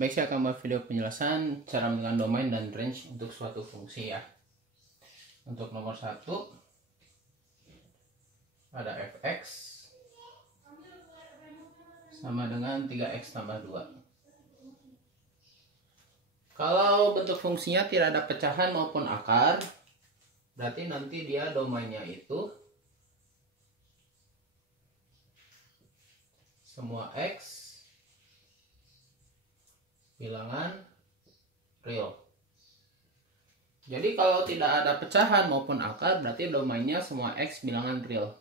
Baik, saya akan membuat video penjelasan cara menentukan domain dan range untuk suatu fungsi ya. Untuk nomor 1 ada fx sama dengan 3x tambah 2. Kalau bentuk fungsinya tidak ada pecahan maupun akar, berarti nanti dia domainnya itu semua x bilangan real. Jadi kalau tidak ada pecahan maupun akar, berarti domainnya semua x bilangan real.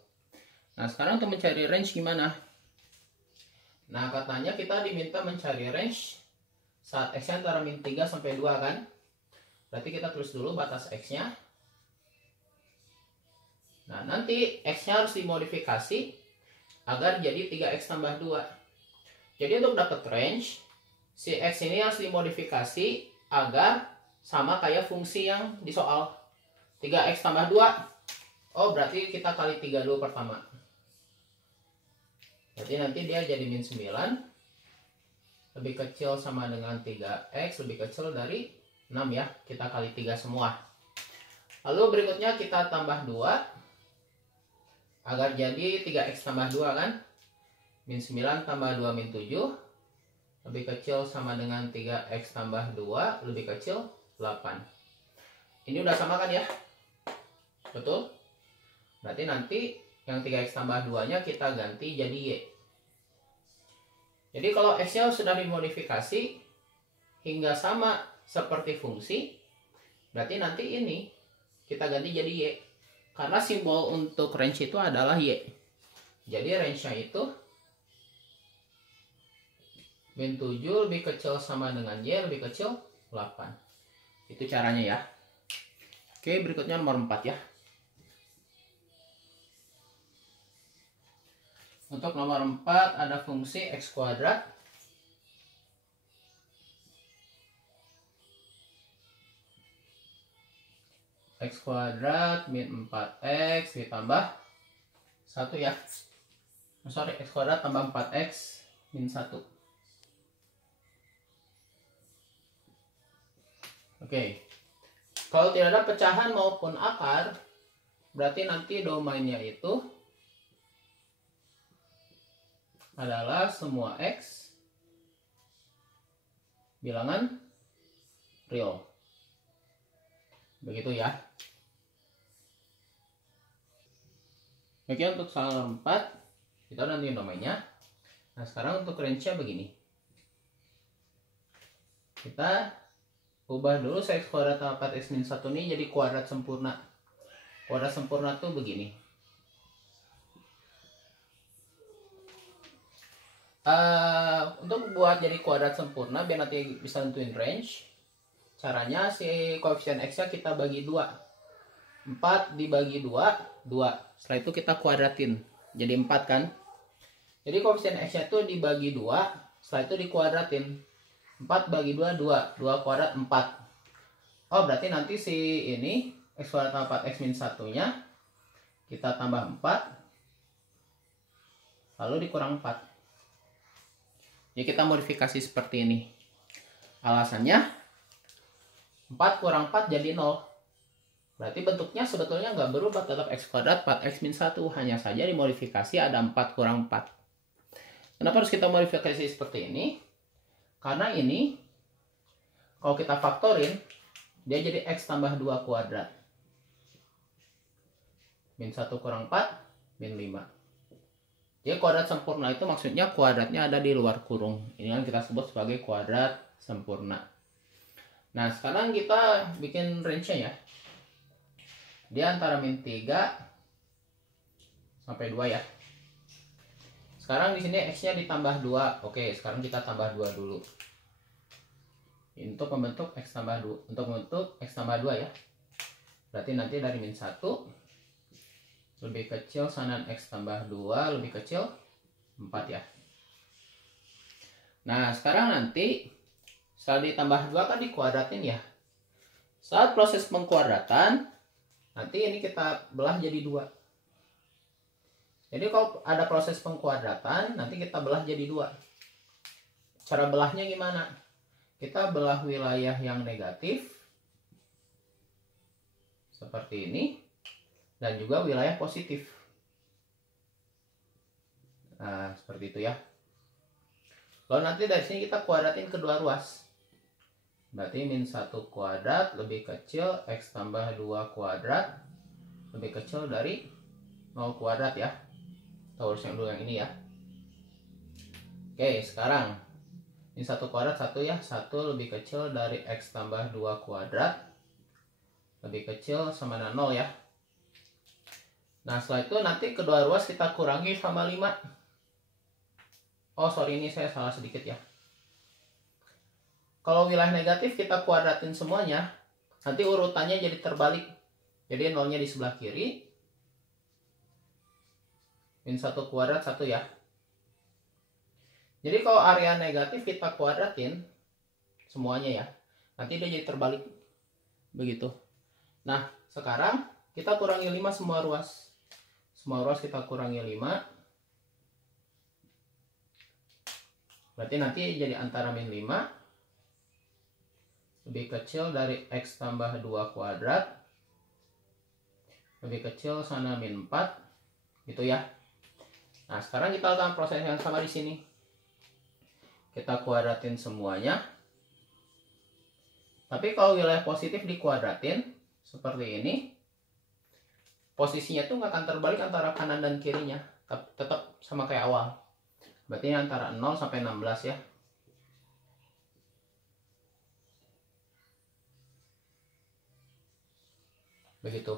Nah, sekarang untuk mencari range gimana? Nah, katanya kita diminta mencari range saat x-nya antara min 3 sampai 2 kan? Berarti kita tulis dulu batas x-nya. Nah, nanti x-nya harus dimodifikasi agar jadi 3x tambah 2. Jadi untuk dapat range, si x ini harus dimodifikasi agar sama kayak fungsi yang di soal. 3x tambah 2. Oh, berarti kita kali 3 dulu pertama. Berarti nanti dia jadi min 9. Lebih kecil sama dengan 3x, lebih kecil dari 6 ya. Kita kali 3 semua. Lalu berikutnya kita tambah 2. Agar jadi 3x tambah 2 kan. Min 9 tambah 2 min 7. Lebih kecil sama dengan 3x tambah 2, lebih kecil 8. Ini udah sama kan ya? Betul? Berarti nanti yang 3x tambah 2-nya kita ganti jadi y. Jadi kalau x-nya sudah dimodifikasi hingga sama seperti fungsi, berarti nanti ini kita ganti jadi y. Karena simbol untuk range itu adalah y. Jadi range-nya itu min 7 lebih kecil sama dengan y lebih kecil 8. Itu caranya ya. Oke, berikutnya nomor 4 ya. Untuk nomor 4 ada fungsi x kuadrat x kuadrat min 4x ditambah 1 ya. Sorry, x kuadrat tambah 4x min 1. Oke, kalau tidak ada pecahan maupun akar, berarti nanti domainnya itu adalah semua x bilangan real. Begitu ya. Oke, untuk soal nomor 4, kita nanti domainnya. Nah, sekarang untuk range-nya begini. Kita ubah dulu x kuadrat tambah 4x min 1 ini jadi kuadrat sempurna. Kuadrat sempurna tuh begini. Untuk buat jadi kuadrat sempurna biar nanti bisa nentuin range, caranya si koefisien x-nya kita bagi 2. 4 dibagi 2, 2. Setelah itu kita kuadratin. Jadi 4 kan? Jadi koefisien x-nya itu dibagi 2, setelah itu dikuadratin. 4 bagi 2, 2. 2 kuadrat 4. Oh, berarti nanti si ini x kuadrat tambah 4x min 1-nya kita tambah 4. Lalu dikurang 4. Jadi kita modifikasi seperti ini. Alasannya 4 kurang 4 jadi 0. Berarti bentuknya sebetulnya nggak berubah, tetap x kuadrat 4x min 1. Hanya saja dimodifikasi ada 4 kurang 4. Kenapa harus kita modifikasi seperti ini? Karena ini kalau kita faktorin dia jadi x tambah 2 kuadrat. Min 1 kurang 4 min 5. Jadi kuadrat sempurna itu maksudnya kuadratnya ada di luar kurung. Ini yang kita sebut sebagai kuadrat sempurna. Nah, sekarang kita bikin range-nya ya. Dia antara min 3 sampai 2 ya. Sekarang di sini x-nya ditambah 2. Oke, sekarang kita tambah 2 dulu. Untuk membentuk x tambah 2, untuk membentuk x tambah 2 ya. Berarti nanti dari min 1 lebih kecil sama x tambah 2 lebih kecil 4 ya. Nah, sekarang nanti setelah ditambah 2 kan dikuadratin ya. Saat proses pengkuadratan nanti ini kita belah jadi 2. Jadi kalau ada proses pengkuadratan, nanti kita belah jadi 2. Cara belahnya gimana? kita belah wilayah yang negatif seperti ini, dan juga wilayah positif. Nah, seperti itu ya. Lalu nanti dari sini kita kuadratin kedua ruas. Berarti min 1 kuadrat lebih kecil X tambah 2 kuadrat lebih kecil dari 0 kuadrat ya. Kita urus yang dulu yang ini ya. Oke, sekarang min 1 kuadrat 1 ya. 1 lebih kecil dari X tambah 2 kuadrat lebih kecil sama dengan 0 ya. Nah, setelah itu nanti kedua ruas kita kurangi sama 5. Oh, sorry, ini saya salah sedikit ya. Kalau wilayah negatif kita kuadratin semuanya, nanti urutannya jadi terbalik. Jadi 0-nya di sebelah kiri. Min 1 kuadrat 1 ya. Jadi kalau area negatif kita kuadratin semuanya ya, nanti dia jadi terbalik. Begitu. Nah, sekarang kita kurangi 5 semua ruas. Semua ruas kita kurangi 5. Berarti nanti jadi antara min 5 lebih kecil dari X tambah 2 kuadrat lebih kecil sana min 4 gitu ya. Nah, sekarang kita lakukan proses yang sama di sini. Kita kuadratin semuanya. Tapi kalau wilayah positif dikuadratin seperti ini, posisinya tuh nggak akan terbalik antara kanan dan kirinya, tetap sama kayak awal. Berarti antara 0 sampai 16 ya. Begitu.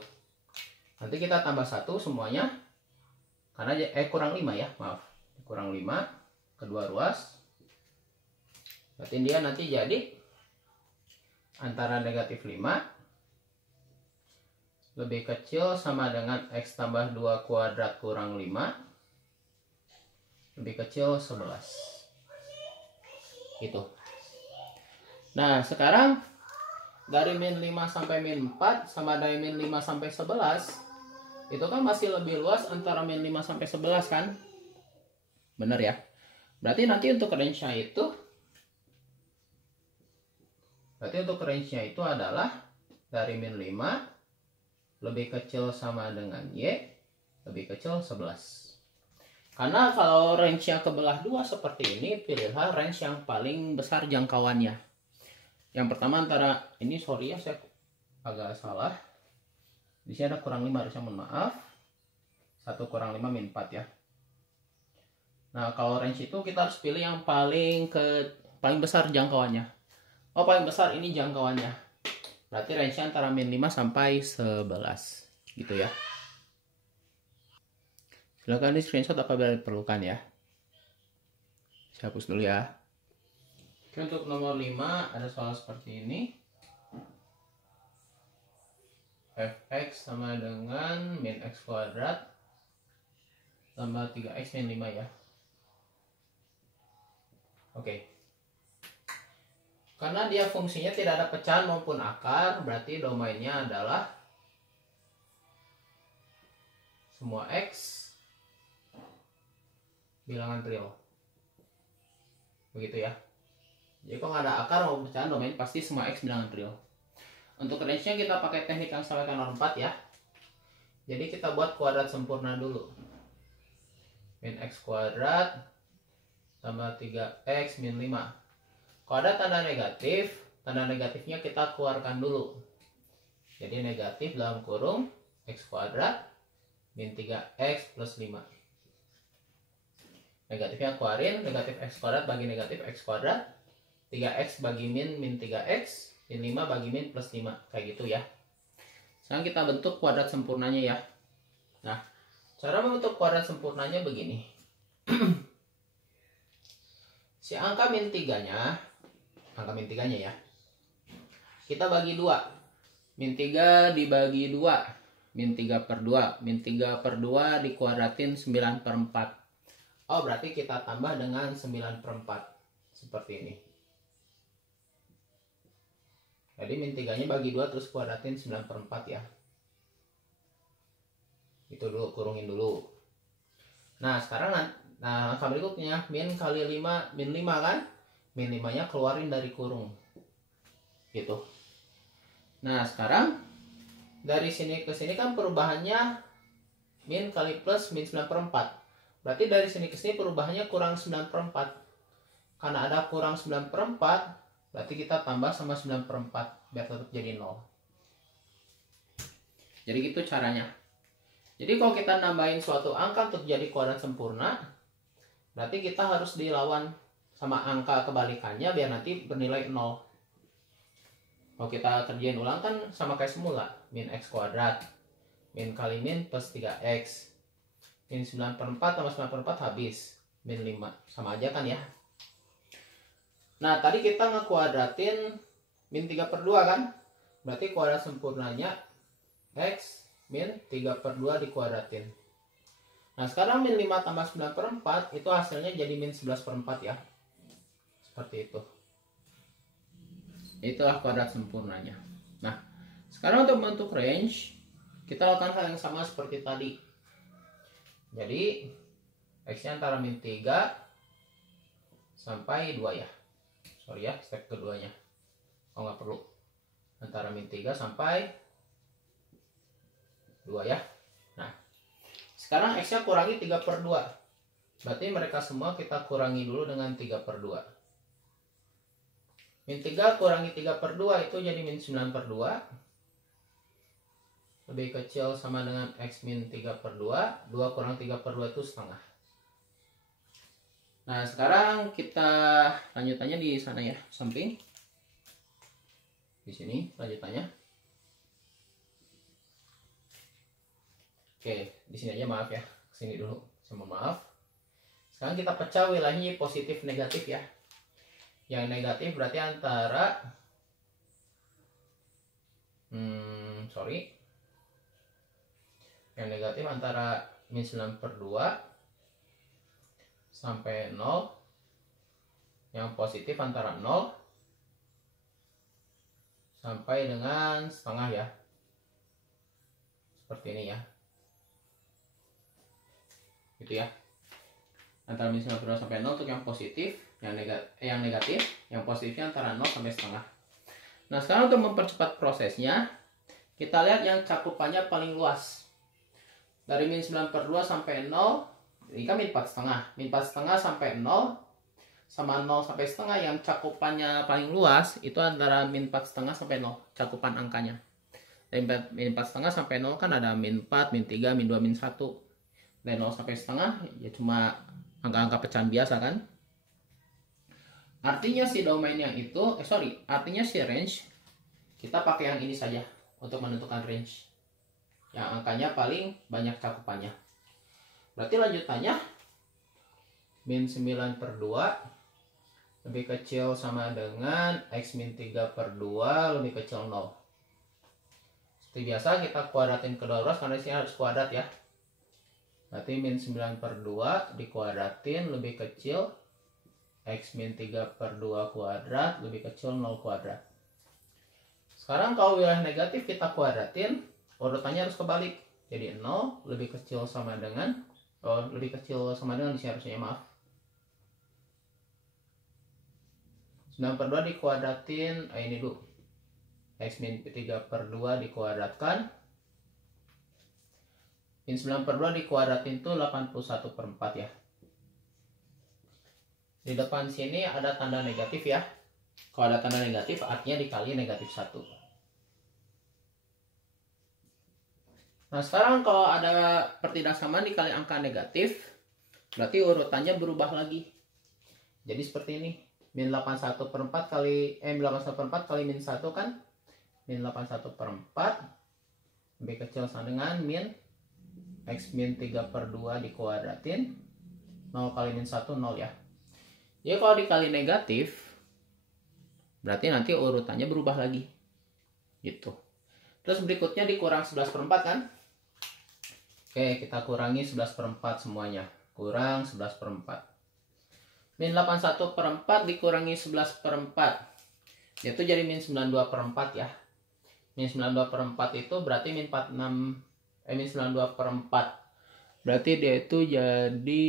Nanti kita tambah 1 semuanya. Karena kurang 5 ya, maaf. Kurang 5 kedua ruas. Berarti dia nanti jadi antara negatif 5 lebih kecil sama dengan X tambah 2 kuadrat kurang 5 lebih kecil 11. Gitu. Nah, sekarang dari min 5 sampai min 4 sama dari min 5 sampai 11 itu kan masih lebih luas antara min 5 sampai 11 kan? Bener ya? Berarti nanti untuk range-nya itu adalah dari min 5 lebih kecil sama dengan Y lebih kecil 11. Karena kalau range yang kebelah dua seperti ini, pilihlah range yang paling besar jangkauannya. Yang pertama antara ini, sorry ya saya agak salah. Di sini ada kurang 5 harusnya, mohon maaf. 1 kurang 5 min 4 ya. Nah, kalau range itu kita harus pilih yang paling besar jangkauannya. Oh, paling besar ini jangkauannya. Berarti range-nya antara min 5 sampai 11 gitu ya. Silakan di screenshot apabila diperlukan ya. Saya hapus dulu ya. Oke, untuk nomor 5 ada soal seperti ini. Fx sama dengan min x kuadrat tambah 3x min 5 ya. Oke. Karena dia fungsinya tidak ada pecahan maupun akar, berarti domainnya adalah semua x bilangan real. Begitu ya. Jadi kalau nggak ada akar maupun pecahan, domain pasti semua x bilangan real. Untuk range-nya kita pakai teknik yang sama dengan nomor 4 ya. Jadi kita buat kuadrat sempurna dulu. Min x kuadrat tambah 3x min 5. Kalau ada tanda negatifnya kita keluarkan dulu. Jadi negatif dalam kurung x kuadrat min 3x plus 5. Negatifnya keluarin, negatif x kuadrat bagi negatif x kuadrat, 3x bagi min 3x, min 5 bagi min plus 5. Kayak gitu ya. Sekarang kita bentuk kuadrat sempurnanya ya. Nah, cara membentuk kuadrat sempurnanya begini. Si angka min 3-nya ya, kita bagi 2. Min 3 dibagi 2. Min 3 per 2. Min 3 per 2 dikuadratin 9 per 4. Oh, berarti kita tambah dengan 9 per 4. Seperti ini. Jadi min 3-nya bagi 2 terus kuadratin 9 per 4 ya. Itu dulu, kurungin dulu. Nah, sekarang langkah berikutnya min kali 5, min 5 kan? min 5 nya keluarin dari kurung gitu. Nah sekarang dari sini ke sini kan perubahannya min kali plus min 9/4. Berarti dari sini ke sini perubahannya kurang 9/4. Karena ada kurang 9/4, berarti kita tambah sama 9/4 biar tetap jadi 0. Jadi gitu caranya. Jadi kalau kita nambahin suatu angka untuk jadi kuadrat sempurna, berarti kita harus dilawan sama angka kebalikannya biar nanti bernilai 0. Kalau kita kerjain ulang kan sama kayak semula, min x kuadrat, min kali min plus 3x, min 9/4 tambah 9/4 habis, min 5, sama aja kan ya. Nah tadi kita ngekuadratin min 3/2 kan, berarti kuadrat sempurnanya x min 3/2 dikuadratin. Nah sekarang min 5 tambah 9/4 itu hasilnya jadi min 11/4 ya, seperti itu. Itulah kuadrat sempurnanya. Nah sekarang untuk membentuk range kita lakukan hal yang sama seperti tadi. Jadi x nya antara min 3 sampai 2 ya. Sorry ya, step keduanya. Oh nggak perlu. Antara min 3 sampai 2 ya. Nah sekarang x nya kurangi 3/2. Berarti mereka semua kita kurangi dulu dengan 3/2. Min 3 kurangi 3/2 itu jadi min 9/2. Lebih kecil sama dengan x min 3/2. 2 kurang 3/2 itu setengah. Nah sekarang kita lanjutannya di sana ya, samping. Di sini lanjutannya. Oke, di sini aja maaf ya. Sini dulu, sama maaf. Sekarang kita pecah wilayahnya positif negatif ya. Yang negatif berarti antara yang negatif antara min 9/2 sampai 0. Yang positif antara 0 sampai dengan setengah ya. Seperti ini ya. Gitu ya. Antara min 9/2 sampai 0 untuk yang positif, yang negatif, yang positifnya antara 0 sampai setengah. Nah sekarang untuk mempercepat prosesnya, kita lihat yang cakupannya paling luas. Dari min 9/2 sampai 0, ini kan min 4,5. Min 4,5 sampai 0, sama 0 sampai setengah yang cakupannya paling luas, itu antara min 4,5 sampai 0, cakupan angkanya. Dari min 4,5 sampai 0 kan ada min 4, min 3, min 2, min 1. Dari 0 sampai setengah, ya cuma angka-angka pecahan biasa kan. Artinya si domain yang itu, artinya si range, kita pakai yang ini saja untuk menentukan range. Yang angkanya paling banyak cakupannya. Berarti lanjutannya, min 9/2 lebih kecil sama dengan x min 3/2 lebih kecil 0. Seperti biasa kita kuadratin kedua ruas karena disini harus kuadrat ya. Berarti min 9/2 dikuadratin lebih kecil x min 3/2 kuadrat lebih kecil 0 kuadrat. Sekarang kalau wilayah negatif kita kuadratin, urutannya harus kebalik. Jadi 0 lebih kecil sama dengan lebih kecil sama dengan disini harusnya maaf. 9/2 dikuadratin, ini dulu. X min 3/2 dikuadratkan. Min 9/2 dikuadratin itu 81/4 ya. Di depan sini ada tanda negatif ya. Kalau ada tanda negatif artinya dikali negatif 1. Nah sekarang kalau ada pertidaksamaan dikali angka negatif, berarti urutannya berubah lagi. Jadi seperti ini. Min 81/4 kali min 81/4 kali min 1 kan min 81/4 lebih kecil sama dengan min x min 3/2 dikuadratin 0 kali min 1 0 ya. Jadi kalau dikali negatif berarti nanti urutannya berubah lagi gitu. Terus berikutnya dikurang 11/4 kan. Oke, kita kurangi 11/4 semuanya. Kurang 11/4. Min 81/4 dikurangi 11/4. Itu jadi min 92/4 ya. Min 92/4 itu berarti min 92/4. Berarti dia itu jadi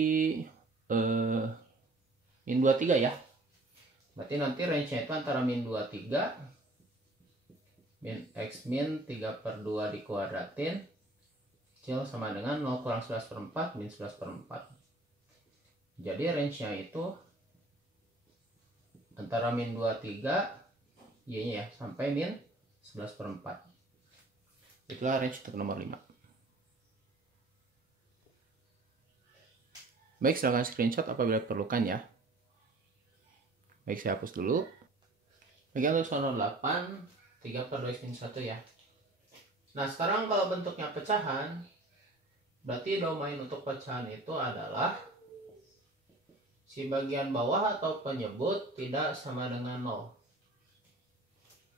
min 23 ya. Berarti nanti range-nya itu antara min 23 min X min 3/2 dikuadratin kecil sama dengan 0 kurang 11/4 min 11/4. Jadi range-nya itu antara min 23 Y-nya ya sampai min 11/4. Itulah range untuk nomor 5. Baik, silakan screenshot apabila diperlukan ya. Baik, saya hapus dulu. Bagian untuk soal 8, 3/2 ya. Nah, sekarang kalau bentuknya pecahan, berarti domain untuk pecahan itu adalah si bagian bawah atau penyebut tidak sama dengan 0.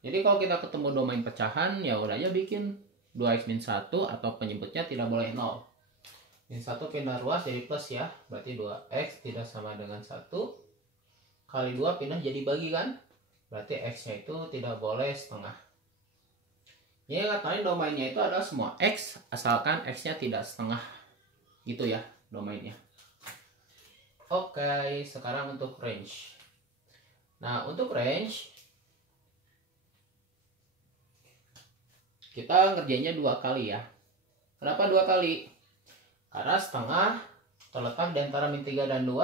Jadi kalau kita ketemu domain pecahan, ya udah aja bikin 2x-1 atau penyebutnya tidak boleh 0. Min 1 pindah ruas jadi plus ya, berarti 2x tidak sama dengan 1 kali 2 pindah jadi bagi kan, berarti x-nya itu tidak boleh setengah. Ini katanya domainnya itu adalah semua x asalkan x-nya tidak setengah, gitu ya domainnya. Oke, sekarang untuk range. Nah, untuk range kita ngerjainnya 2 kali ya. Kenapa 2 kali? Karena setengah terletak di antara min 3 dan 2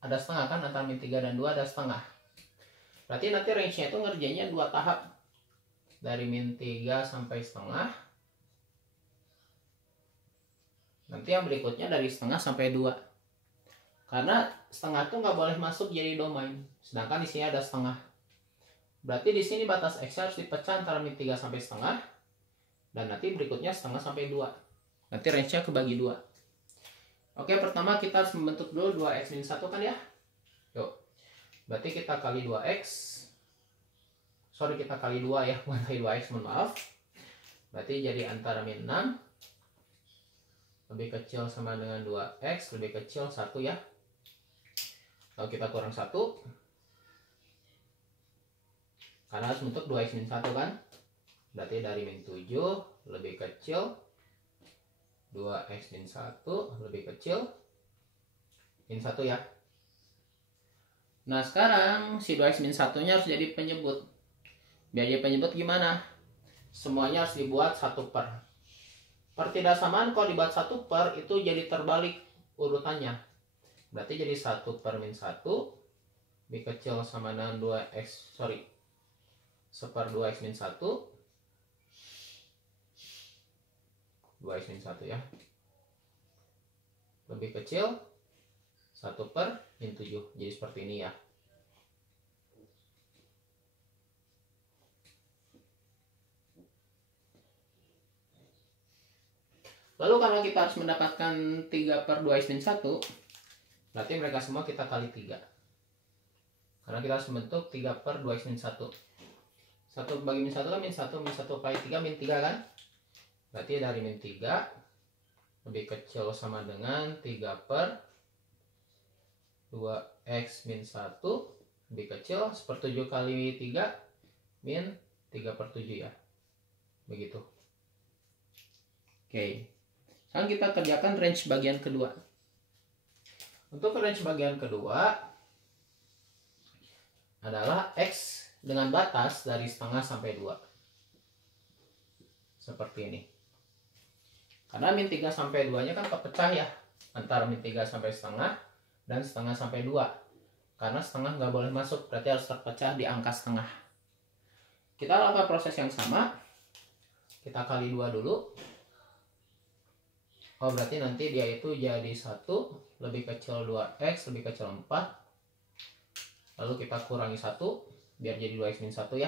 ada setengah kan, antara min 3 dan 2 ada setengah. Berarti nanti range-nya itu ngerjainnya 2 tahap. Dari min 3 sampai setengah. Nanti yang berikutnya dari setengah sampai 2. Karena setengah itu nggak boleh masuk jadi domain. Sedangkan di sini ada setengah. Berarti di sini batas X harus dipecah antara min 3 sampai setengah. Dan nanti berikutnya setengah sampai 2. Nanti range-nya kebagi 2. Oke, pertama kita harus membentuk dulu 2x-1 kan ya. Yuk. Berarti kita kali 2x. Sorry, kita kali 2 ya, bukan kali 2x, mohon maaf. Berarti jadi antara min 6 lebih kecil sama dengan 2x lebih kecil 1 ya. Lalu kita kurang 1. Karena harus bentuk 2x-1 kan. Berarti dari min 7 lebih kecil 2x-1 lebih kecil min 1 ya. Nah, sekarang si 2x-1 nya harus jadi penyebut. Biar jadi penyebut gimana? Semuanya harus dibuat 1 per. Pertidaksamaan kalau dibuat 1 per itu jadi terbalik urutannya. Berarti jadi 1 per min 1 lebih kecil sama dengan 2x, sorry, 1/2x-1 2x-1 ya, lebih kecil 1 per min 7. Jadi seperti ini ya. Lalu kalau kita harus mendapatkan 3/2x-1, berarti mereka semua kita kali 3. Karena kita harus membentuk 3/2x-1. 1 bagi min 1 kan min 1 kali 3 min 3 kan. Berarti dari min 3 lebih kecil sama dengan 3/2x-1 lebih kecil 1/7 kali 3 min 3/7 ya. Begitu. Oke. Sekarang kita kerjakan range bagian kedua. Untuk range bagian kedua adalah x dengan batas dari setengah sampai 2. Seperti ini. Karena min 3 sampai 2-nya kan kepecah ya. Antara min 3 sampai setengah dan setengah sampai 2. Karena setengah nggak boleh masuk, berarti harus terpecah di angka setengah. Kita lakukan proses yang sama. Kita kali 2 dulu. Oh, berarti nanti dia itu jadi 1 lebih kecil 2x lebih kecil 4. Lalu kita kurangi 1 biar jadi 2x-1 ya.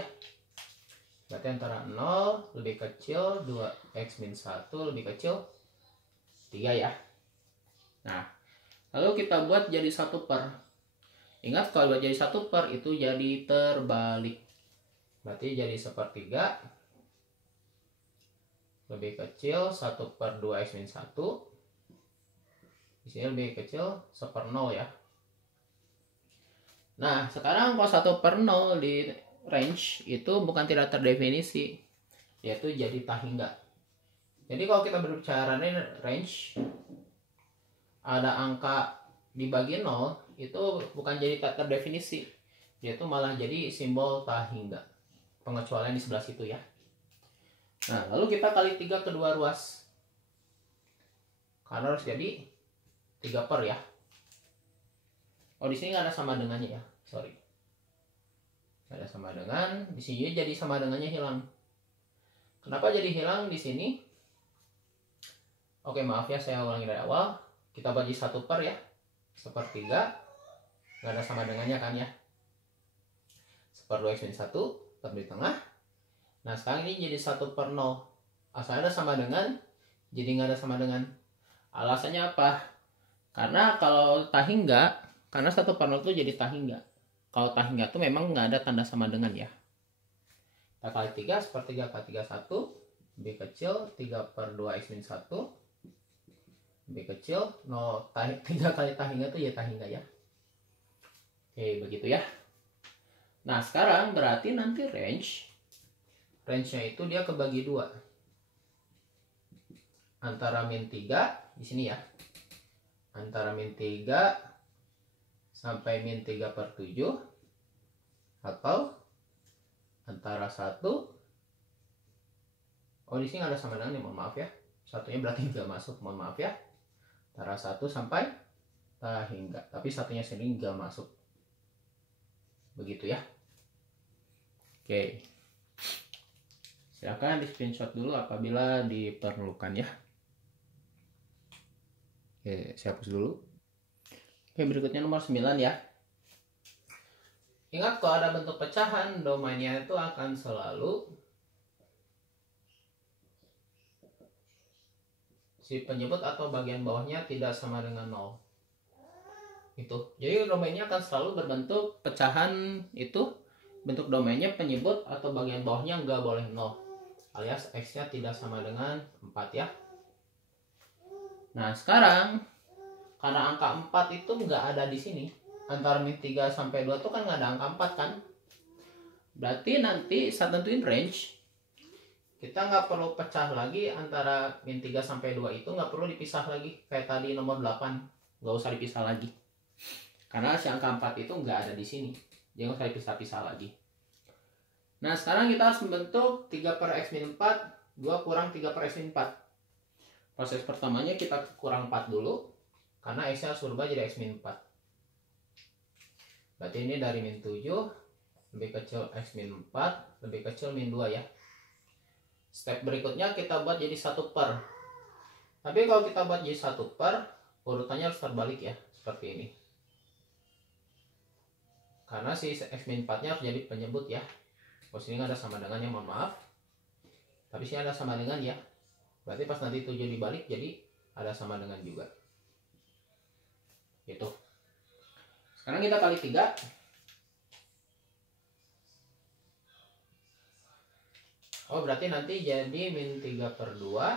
Berarti antara 0 lebih kecil 2x-1 lebih kecil 3 ya. Nah, lalu kita buat jadi 1 per. Ingat kalau buat jadi 1 per itu jadi terbalik. Berarti jadi 1/3 lebih kecil 1/2x-1. Di sini lebih kecil 1/0 ya. Nah, sekarang kalau 1/0 di range itu bukan tidak terdefinisi, yaitu jadi tahingga. Jadi kalau kita berbicara range, ada angka dibagi 0 itu bukan jadi tak terdefinisi. dia tuh malah jadi simbol tak hingga. Pengecualian di sebelah situ ya. Nah, lalu kita kali 3 kedua ruas. Karena harus jadi 3 per ya. Oh, di sini nggak ada sama dengannya ya. Sorry. Nggak ada sama dengan. Di sini jadi sama dengannya hilang. Kenapa jadi hilang di sini? Oke, maaf ya, saya ulangi dari awal. Kita bagi 1 per ya. 1/3. Nggak ada sama dengannya kan ya. 1/2 X min 1. Per di tengah. Nah, sekarang ini jadi 1/0. Asal ada sama dengan. Jadi nggak ada sama dengan. Alasannya apa? Karena kalau tak hingga, karena 1/0 itu jadi tak hingga. Kalau tak hingga itu memang nggak ada tanda sama dengan ya. Kita kali 3, 1/3 kali 3, 1. Lebih kecil, 3/2 X min 1. Lebih kecil, 3 kali tak hingga itu ya tak hingga ya. Oke, begitu ya. Nah, sekarang berarti nanti range-nya itu dia kebagi 2. Antara min 3 di sini ya. Antara min 3 sampai min 3/7 atau antara 1. Oh, di sini ada sama dengan, mohon maaf ya. Satunya berarti nggak masuk, mohon maaf ya. Antara 1 sampai tak hingga, tapi satunya sendiri nggak masuk. Begitu ya. Oke. Silakan di screenshot dulu apabila diperlukan ya. Oke, saya hapus dulu. Oke, berikutnya nomor 9 ya. Ingat, kalau ada bentuk pecahan, domainnya itu akan selalu si penyebut atau bagian bawahnya tidak sama dengan 0. Itu. Jadi domainnya akan selalu berbentuk pecahan itu, bentuk domainnya penyebut atau bagian bawahnya nggak boleh 0. Alias X-nya tidak sama dengan 4 ya. Nah, sekarang karena angka 4 itu nggak ada di sini. Antara min 3 sampai 2 itu kan nggak ada angka 4 kan. Berarti nanti saat tentuin range, kita nggak perlu pecah lagi antara min 3 sampai 2 itu, nggak perlu dipisah lagi. Kayak tadi nomor 8, nggak usah dipisah lagi. Karena si angka 4 itu nggak ada di sini. Jadi nggak usah dipisah-pisah lagi. Nah, sekarang kita harus membentuk 3 per X min 4, 2 kurang 3 per X min 4. Proses pertamanya kita kurang 4 dulu. Karena X-nya harus berubah jadi X min 4. Berarti ini dari min 7, lebih kecil X min 4, lebih kecil min 2 ya. Step berikutnya kita buat jadi 1 per. Tapi kalau kita buat jadi 1 per, urutannya harus terbalik ya. Seperti ini. Karena si X min 4-nya harus jadi penyebut ya. Oh, sini nggak ada sama dengannya, mohon maaf. Tapi sini ada sama dengan ya. Berarti pas nanti 7 dibalik, jadi ada sama dengan juga. Gitu. Sekarang kita kali 3. Oh, berarti nanti jadi min 3/2.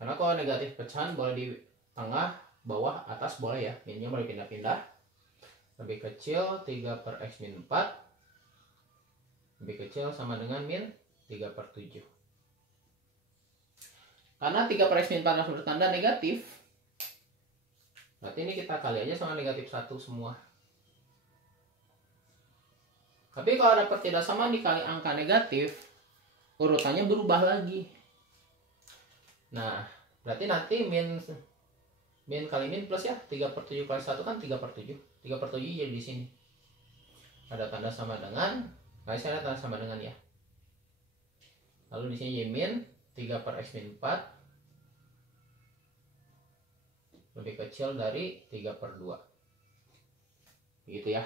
Karena kalau negatif pecahan boleh di tengah, bawah, atas boleh ya. Minnya boleh pindah-pindah. Lebih kecil 3 per X min 4. Lebih kecil sama dengan min 3/7. Karena 3 per X min 4 harus bertanda negatif, berarti ini kita kali aja sama negatif 1 semua. Tapi kalau ada pertidaksamaan dikali angka negatif, urutannya berubah lagi. Nah, berarti nanti min kali min plus ya. 3/7 kali 1 kan 3/7. 3/7 jadi di sini. Ada tanda sama dengan, kali saya ada tanda sama dengan ya. Lalu di sini y min 3 per X min 4 lebih kecil dari 3/2. Begitu ya.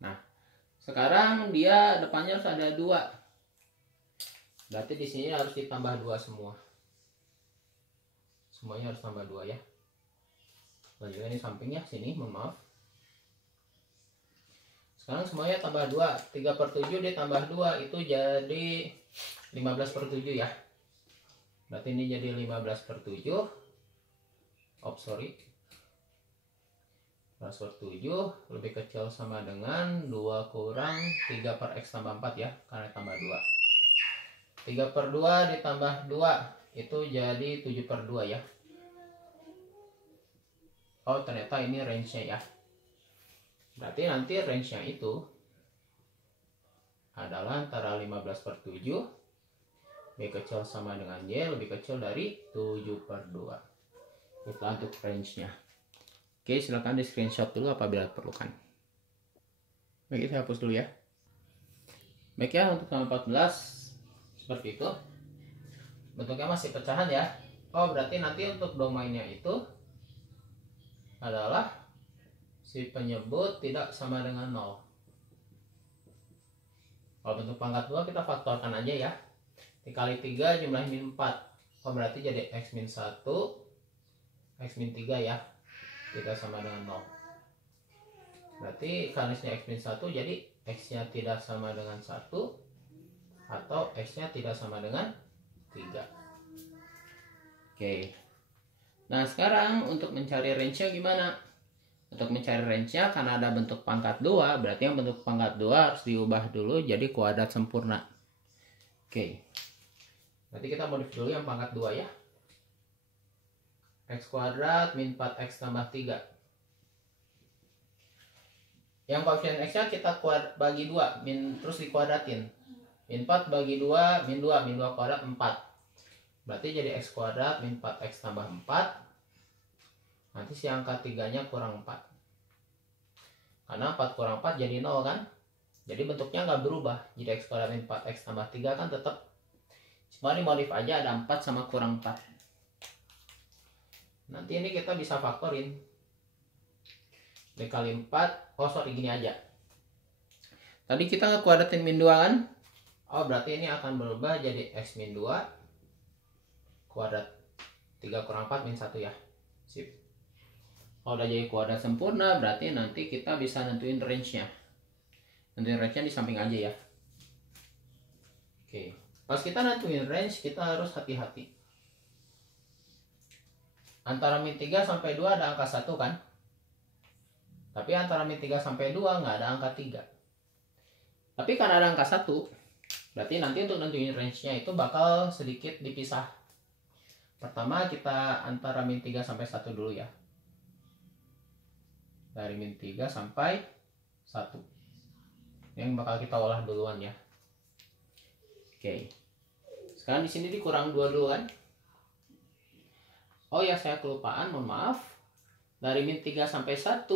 Nah, sekarang dia depannya harus ada 2. Berarti di sini harus ditambah 2 semua. Semuanya harus tambah 2 ya. Dan juga ini sampingnya sini, mohon maaf. Sekarang semuanya tambah 2. 3/7 ditambah 2 itu jadi 15/7 ya. Berarti ini jadi 15/7. Oh, sorry. 15/7 lebih kecil sama dengan 2 kurang 3 per X tambah 4 ya. Karena tambah 2. 3/2 ditambah 2 itu jadi 7/2 ya. Oh, ternyata ini range-nya ya. Berarti nanti range-nya itu adalah antara 15/7, B kecil sama dengan Y lebih kecil dari 7/2. Itulah untuk range-nya. Oke, silakan di screenshot dulu apabila diperlukan. Baik, saya hapus dulu ya. Baik ya, untuk nomor 14 seperti itu. Bentuknya masih pecahan ya. Oh, berarti nanti untuk domainnya itu adalah si penyebut tidak sama dengan 0. Kalau bentuk pangkat 2 kita faktorkan aja ya. Dikali 3 jumlahnya min 4. Oh, berarti jadi X min 1, X min 3 ya. Tidak sama dengan 0. Berarti kanisnya X min 1, jadi X nya tidak sama dengan 1 atau X nya tidak sama dengan 3. Oke. Nah, sekarang untuk mencari range-nya gimana? Untuk mencari range-nya, karena ada bentuk pangkat 2, berarti yang bentuk pangkat 2 harus diubah dulu jadi kuadrat sempurna. Oke. Berarti kita modif dulu yang pangkat 2 ya. X kuadrat min 4X tambah 3. Yang koefisien X-nya kita bagi 2, terus dikuadratin. Min 4 bagi 2, min 2 kuadrat 4. Berarti jadi X kuadrat min 4X tambah 4. Nanti si angka 3-nya kurang 4. Karena 4 kurang 4 jadi 0 kan? Jadi bentuknya nggak berubah. Jadi X kuadrat min 4X tambah 3 kan tetap. Cuma dimodif aja, ada 4 sama kurang 4. Nanti ini kita bisa faktorin. Dikali 4. Oh sorry, gini aja. Tadi kita ngekuadratin min 2 kan? Oh berarti ini akan berubah jadi X min 2 kuadrat 3 kurang 4 min 1 ya. Sip. Kalau udah jadi kuadrat sempurna, berarti nanti kita bisa nentuin range-nya. Nentuin range-nya di samping aja ya. Oke. Pas kita nentuin range, kita harus hati-hati. Antara min 3 sampai 2 ada angka 1 kan? Tapi antara min 3 sampai 2 nggak ada angka 3. Tapi karena ada angka 1, berarti nanti untuk nentuin range-nya itu bakal sedikit dipisah. Pertama kita antara min 3 sampai 1 dulu ya. Dari min 3 sampai 1. Yang bakal kita olah duluan ya. Oke. Sekarang di sini dikurang 2 dulu kan? Oh ya, saya kelupaan, mohon maaf. Dari min 3 sampai 1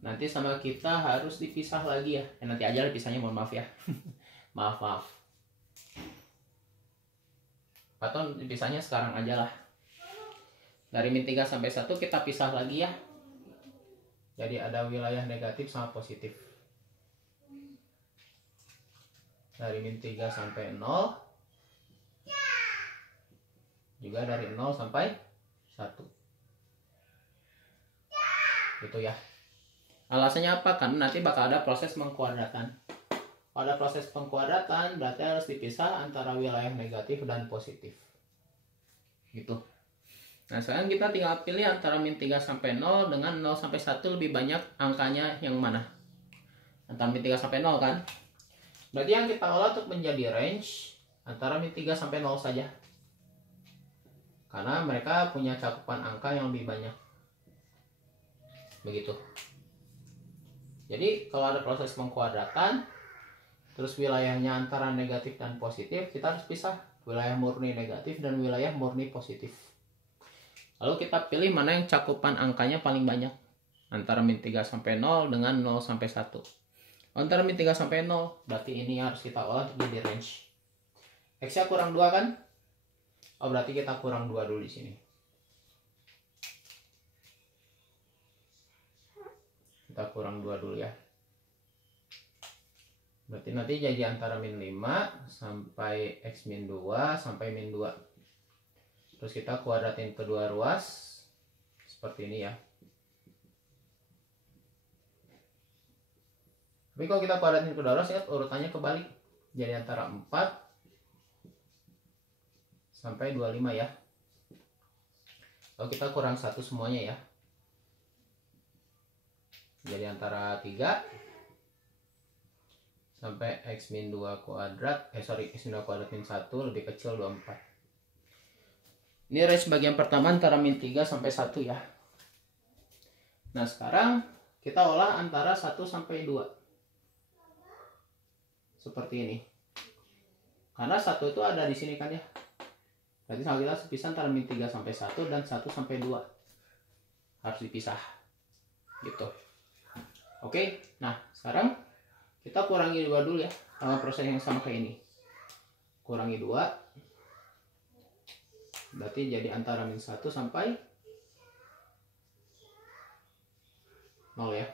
nanti sama kita harus dipisah lagi ya. Nanti aja dipisahnya, mohon maaf ya. maaf. Atau dipisahnya sekarang aja lah. Dari min 3 sampai 1 kita pisah lagi ya. Jadi ada wilayah negatif sama positif. Dari min 3 sampai 0. Juga dari 0 sampai 1. Gitu ya. Alasannya apa? Karena nanti bakal ada proses pengkuadratan. Kalau ada proses pengkuadratan berarti harus dipisah antara wilayah negatif dan positif. Gitu. Nah, sekarang kita tinggal pilih antara min 3 sampai 0 dengan 0 sampai 1 lebih banyak angkanya yang mana? Antara min 3 sampai 0 kan? Berarti yang kita olah untuk menjadi range antara min 3 sampai 0 saja. Karena mereka punya cakupan angka yang lebih banyak. Begitu. Jadi kalau ada proses pengkuadratan, terus wilayahnya antara negatif dan positif, kita harus pisah wilayah murni negatif dan wilayah murni positif. Lalu kita pilih mana yang cakupan angkanya paling banyak. Antara min 3 sampai 0 dengan 0 sampai 1. Antara min 3 sampai 0, berarti ini harus kita olah untuk jadi range. X-nya kurang 2 kan? Oh, berarti kita kurang 2 dulu di sini. Kita kurang 2 dulu ya. Berarti nanti jadi antara min 5 sampai X min 2 sampai min 2. Terus kita kuadratin kedua ruas seperti ini ya. Tapi kalau kita kuadratin kedua ruas, ingat urutannya kebalik. Jadi antara 4 sampai 25 ya. Kalau kita kurang 1 semuanya ya. Jadi antara 3 sampai X min 2 kuadrat. X min 2 kuadrat min 1 lebih kecil 24. Ini range bagian pertama antara min 3 sampai 1 ya. Nah sekarang kita olah antara 1 sampai 2 seperti ini, karena 1 itu ada di sini kan ya, berarti kalau kita pisah antara min 3 sampai 1 dan 1 sampai 2 harus dipisah gitu. Oke, nah sekarang kita kurangi 2 dulu ya, sama proses yang sama kayak ini. Kurangi 2 berarti jadi antara min 1 sampai 0 ya.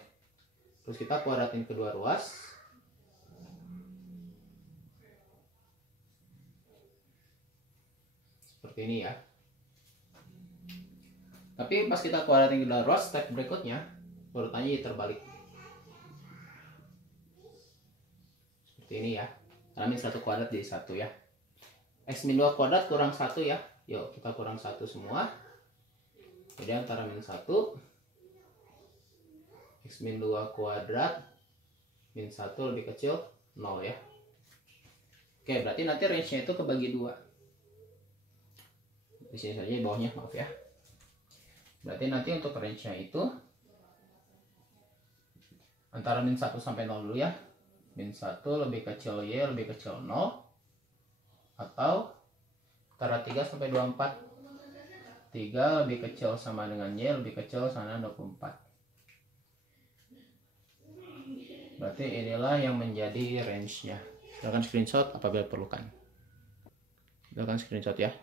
Terus kita kuadratin kedua ruas. Seperti ini ya. Tapi pas kita kuadratin kedua ruas, step berikutnya urutannya terbalik. Seperti ini ya. Karena min 1 kuadrat jadi 1 ya. X min 2 kuadrat kurang 1 ya. Yuk kita kurang 1 semua. Jadi antara min 1 X min 2 kuadrat min 1 lebih kecil 0 ya. Oke, berarti nanti range-nya itu kebagi 2. Di sini saja di bawahnya, maaf ya. Berarti nanti untuk range-nya itu antara min 1 sampai 0 dulu ya. Min 1 lebih kecil Y lebih kecil 0, atau antara 3 sampai 24. 3 lebih kecil sama dengan Y lebih kecil sama dengan 24. Berarti inilah yang menjadi range-nya. Silakan screenshot apabila perlukan. Silakan screenshot ya.